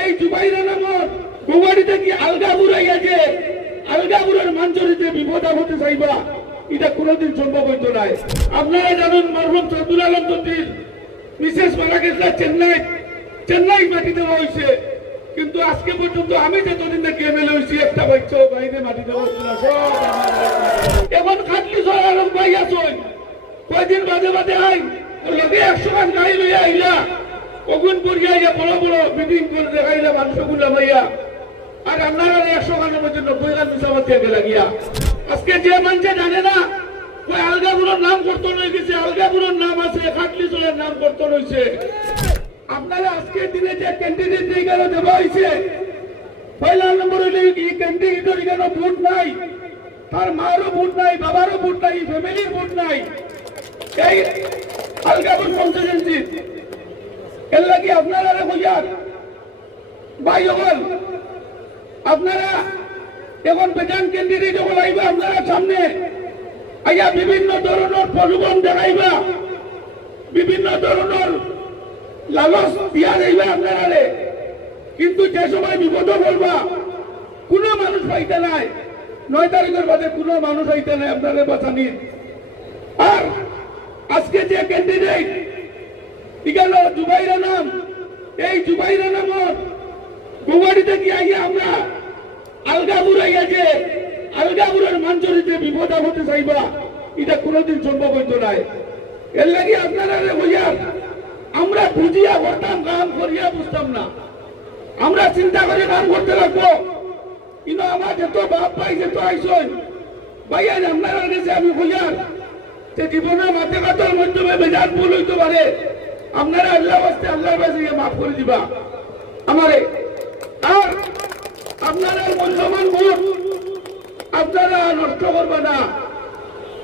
এই জুবাইরা নামক গুয়াড়িতে কি আলগাপুর আইয়াছে, আলগাপুরের মাঞ্চরিতে বিপদ আপদে চাইবা, এটা কোনোদিন সম্ভব হইতো নাই। আপনারা জানেন মরহুম সদুল আলম চৌধুরীর মিসেস মারা গেছে চেন্নাই মাটি দেওয়া হয়েছে, কিন্তু আজকে পর্যন্ত আমি যতদিন থেকে এমএলএ হয়েছি একটা বাচ্চাও বাইরে মাটি দেওয়া হচ্ছে না, সব এখন খাটলি সরার ভাই আসুন কয়দিন বাদে বাদে আই লগে 100 খান গাড়ি লইয়া আইলা অগুন পড়িয়া ইয়া বড় বড় মিটিং করে দেখাইলা মানুষগুলা ভাইয়া, আর আপনারা 100 খানের মধ্যে 90 খান মিশাবাদ থেকে লাগিয়া আজকে যে মানুষ জানে না ওই আলগাপুরের নাম কর্তন হয়ে গেছে, আলগাপুরের নাম আছে, খাটলি সরের নাম কর্তন হয়েছে। আপনারা আজকের দিনে যে ক্যান্ডিডেট এখানে দেওয়া হয়েছে, পয়লা নম্বর হইলে এই ক্যান্ডিডেটের এখানে ভোট নাই, তার মারও ভোট নাই, বাবারও ভোট নাই, ফ্যামিলির ভোট নাই। এই আলগাপুর কনস্টিটিউয়েন্সি এর লাগি আপনারা বুঝার ভাই হল, আপনারা এখন বেজান ক্যান্ডিডেট হল আইবা, আপনারা সামনে আইয়া বিভিন্ন ধরনের প্রলোভন দেখাইবা, বিভিন্ন ধরনের লালচ দিয়া যাইবা আপনারা, কিন্তু যে সময় বিপদ বলবা কোনো মানুষ পাইতে নাই, 9 তারিখের বাদে কোনো মানুষ হইতে নাই আপনারা বাঁচানির। আর আজকে যে ক্যান্ডিডেট গেল জুবাইরা নাম, এই জুবাইরা নামক গুয়াড়িতে কি আইয়া আমরা আলগাপুর আইয়াছে, আলগাপুরের মাঞ্চরিতে বিপদ আপদে চাইবা, এটা কোনোদিন সম্ভব হইতো নাই। এর লাগি আপনারা বুঝা আমরা বুঝিয়া করতাম, কাম করিয়া বুঝতাম না, আমরা চিন্তা করে কাম করতে লাগবো। কিন্তু আমার যেত বাপ ভাই যেত আইসন ভাইয়া আপনারা গেছে আমি বুঝার যে জীবনের মাথে কাতর মাধ্যমে বেজান ভুল হইতে পারে, আপনারা আল্লাহ বাস্তে আল্লাহর কাছে মাফ করে দিবা আমারে। আর আপনারা মূল্যবান ভোট আপনারা নষ্ট করবে না।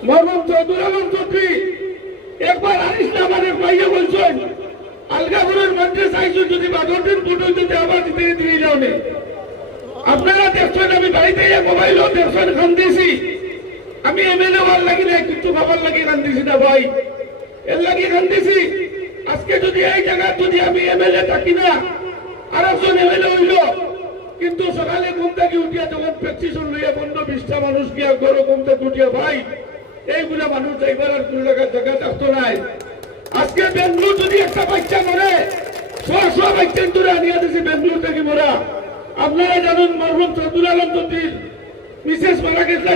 মরহুম সদুল আলম চৌধুরী একবার আনিস না মানে ভাইয়া বলছেন আলগাপুরের মন্ত্রে চাইছো যদি 12 দিন ভোট হইতে আবার দিতে দিয়ে যাও নে। আপনারা দেখছেন আমি বাড়িতে মোবাইলও দেখছেন খান দিয়েছি, আমি এমএলএ হওয়ার লাগি না, কিন্তু বাবার লাগি খান দিয়েছি না ভাই, এর লাগি খান দিয়েছি। আজকে যদি এই জায়গায় যদি আমি এমএলএ থাকি না, আর একজন এমএলএ হইল, কিন্তু সকালে ঘুম থেকে উঠিয়া যখন প্রেসক্রিপশন লইয়া 15-20টা মানুষ গিয়া গরু ঘুম থেকে উঠিয়া ভাই এইগুলা মানুষ যাইবার আর কোন জায়গা থাকতো নাই। আজকে বেঙ্গলুর যদি একটা বাচ্চা মরে 100 বাচ্চা দূরে আনিয়া দিয়েছে বেঙ্গলুর থেকে মরা। আপনারা জানেন মরহুম সদুল আলম চৌধুরীর মিসেস মারা গেছে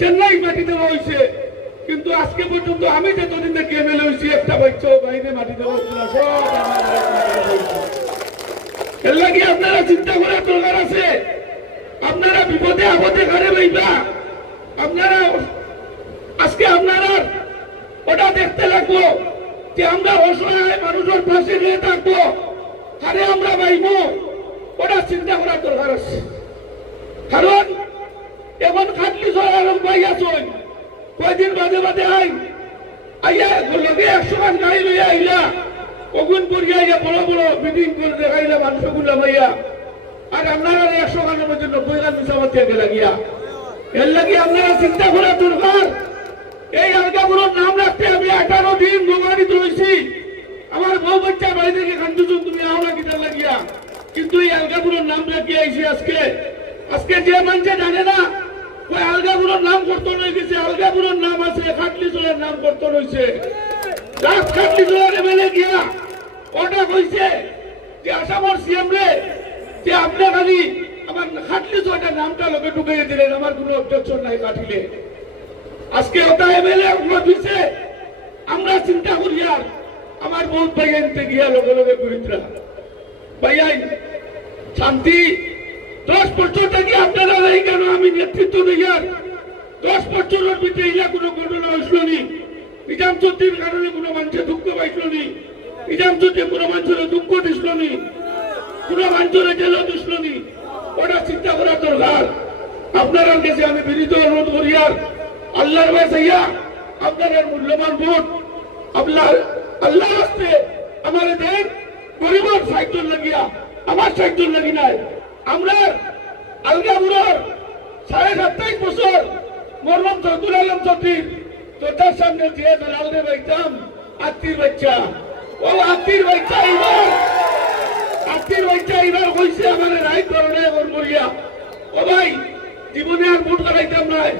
চেন্নাই মাটি দেওয়া হয়েছে, কিন্তু আজকে পর্যন্ত আমি যতদিন থেকে এমএলএ হয়েছি একটা বাচ্চাও বাইরে মাটি দেওয়া হচ্ছে না, সব এর লাগি আপনারা চিন্তা করার দরকার আছে। আপনারা বিপদে আপদে ঘরে বইবা, আপনারা আজকে আপনারা ওটা দেখতে লাগবো যে আমরা অসহায় মানুষের পাশে নিয়ে থাকবো, আরে আমরা পাইবো, ওটা চিন্তা করার দরকার আছে। কারণ এখন খাটলি সরার ভাই আসুন কয়দিন বাদে বাদে আইয়া লগে 100 খান গাড়ি লইয়া আইলা অগুন পড়িয়া ইয়া বড় বড় মিটিং করে দেখাইলা মানুষগুলা ভাইয়া, আর আপনারা 100 খানের মধ্যে 90 খান মিশাবাদ থেকে লাগিয়া। এর লাগি আপনারা চিন্তা করার দরকার। এই আলগাপুরের নাম রাখতে আমি 18 দিন গোমানিত রয়েছি, আমার বউ বাচ্চা বাড়ি থেকে কান্দুছুন তুমি আওলা কিতার লাগিয়া, কিন্তু এই আলগাপুরের নাম রাখিয়ে আইসি। আজকে যে মানুষ জানে না ওই আলগাপুরের নাম কর্তন হয়ে গেছে, আলগাপুরের নাম আছে, খাটলি সরের নাম কর্তন হয়েছে। রাত খাটলি সরের এমএলএ গিয়া ওটা কইছে যে আসামর সিএম রে যে আপনি খালি আমার খাটলি সরের নামটা লোকে ঢুকিয়ে দিলেন, আমার কোনো অবজেকশন নাই কাটিলে। আজকে ওটা এমএলএ দিছে, আমরা চিন্তা করি আর আমার বহুত ভাইয়ানতে গিয়া লগে লগে পবিত্রা ভাইয়াই শান্তি 10 বছর থেকে আপনারা এই কেন আমি নেতৃত্ব দিয়ার 10 বছরের ভিতরে ইলা কোনো ঘটনা হইল নি, নিজাম চৌধুরীর কারণে কোনো মানুষের দুঃখ পাইল নি, নিজাম চৌধুরী কোনো মানুষের দুঃখ দিছিল নি, কোনো মানুষের জেল দিছিল নি, ওটা চিন্তা করার দরকার। আপনারা কাছে আমি বিনীত অনুরোধ করি আর আল্লাহর বাসাইয়া আপনাদের মূল্যবান ভোট আল্লাহ আসতে আমার দেন গরিবের সাহিত্য লাগিয়া আমার সাহিত্য লাগি নাই। আমরা আলগাপুরের 27.5 বছর মরহুম সদুল আলম চৌধুরীর তোতার সামনে যে দালাল রে বাইতাম আত্মীর বাচ্চা, ও আত্মীর বাচ্চা এবার আজকের বাচ্চা এবার হয়েছে আমার রাইট ধরনের মরিয়া ও ভাই জীবনে আর ভোট করাইতাম নাই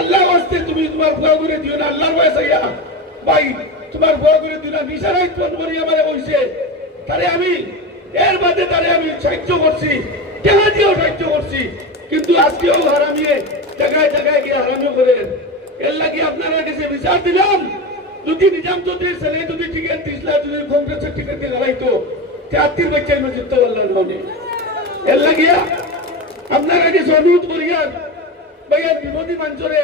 আল্লাহ আসতে তুমি তোমার ভয় করে দিও না আল্লাহর বয়স আইয়া ভাই তোমার ভয় করে দিও না নিশারাই ফোন করি আমার হয়েছে তারে আমি এর বাদে তারে আমি সাহায্য করছি কেনা দিয়েও সাহায্য করছি কিন্তু আজকেও হারামিয়ে জায়গায় জায়গায় গিয়ে হারামিও করেন এর লাগে আপনারা কাছে বিচার দিলাম যদি নিজাম চৌধুরীর ছেলে যদি টিকিট দিয়েছিল যদি কংগ্রেসের টিকিট দিয়ে হারাইতো আত্মীয় বাচ্চাই জিততে পারলেন মনে এর লাগিয়া আপনারা কাছে অনুরোধ করিয়ার ভাইয়া বিপদী মানুষরে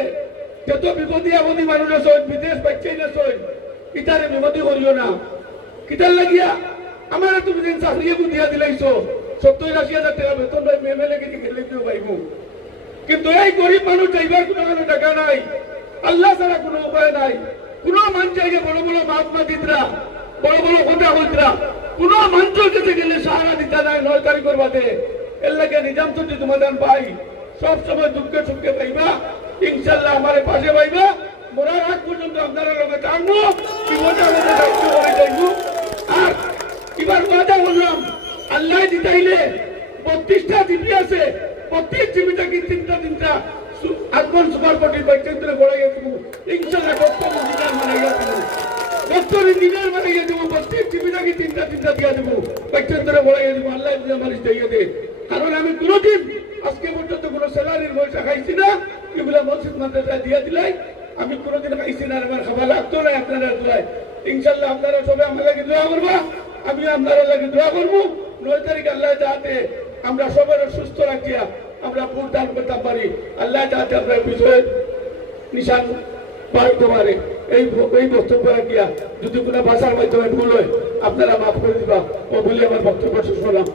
যত বিপদী আপদী মানুষ আছে বিদেশ বাচ্চাই আছে ইটারে বিপদী করিও না কিটার লাগিয়া আমার তুমি দিন চাকরিয়ে দিয়া দিলাইছো 70-80 হাজার টাকা বেতন এমএলএ কে গেলে কেউ পাইব কিন্তু এই গরিব মানুষ যাইবার কোনো টাকা নাই আল্লাহ ছাড়া কোনো উপায় নাই কোনো মানুষ চাইলে বড় বড় মহাত্মা দিতরা বড় বড় কথা হইতরা কোনো মানুষের কাছে গেলে সাহারা দিতে নাই 9 তারিখ করবাতে এর লাগে নিজাম চৌধুরী তোমাদের ভাই সব সময় দুঃখে সুখে পাইবা ইনশাল্লাহ আমার পাশে পাইবা মরার আগ পর্যন্ত আপনারা লোকে টানবো বিপদে আমাদের দায়িত্ব করে যাইব আর এবার কথা বললাম আল্লাহ দিতাইলে 32টা জিপি আছে প্রত্যেক জিপিটা কি তিনটা আগমন সুপার পার্টির বাচ্চাদের গড়াইয়া দিব ইনশাল্লাহ ডক্টর ইঞ্জিনিয়ার বানাইয়া দিব ডক্টর ইঞ্জিনিয়ার বানাইয়া দিব প্রত্যেক জিপিটা কি তিনটা দিয়া দিব বাচ্চাদের গড়াইয়া দিব আল্লাহ মানুষ দিয়ে দে কারণ আমি কোনোদিন আজকে পর্যন্ত কোনো স্যালারির পয়সা খাইছি না এগুলা মসজিদ মাদ্রাসা দিয়ে দিলাই আমি কোনোদিন খাইছি না আমার খাবার লাগতো না আপনারা দোয়ায় ইনশাল্লাহ আপনারা সবাই আমার লাগে দোয়া করবা আমি আপনারা লাগে দোয়া করবো 9 তারিখ আল্লাহ যাতে আমরা সবাই সুস্থ রাখিয়া আমরা ভোট দান করতে পারি আল্লাহ যাতে আমরা বিজয়ের নিশান পাইতে পারে এই বক্তব্য রাখিয়া যদি কোনো ভাষার মাধ্যমে ভুল হয় আপনারা মাফ করে দিবা ও বলে আমার বক্তব্য শেষ করলাম।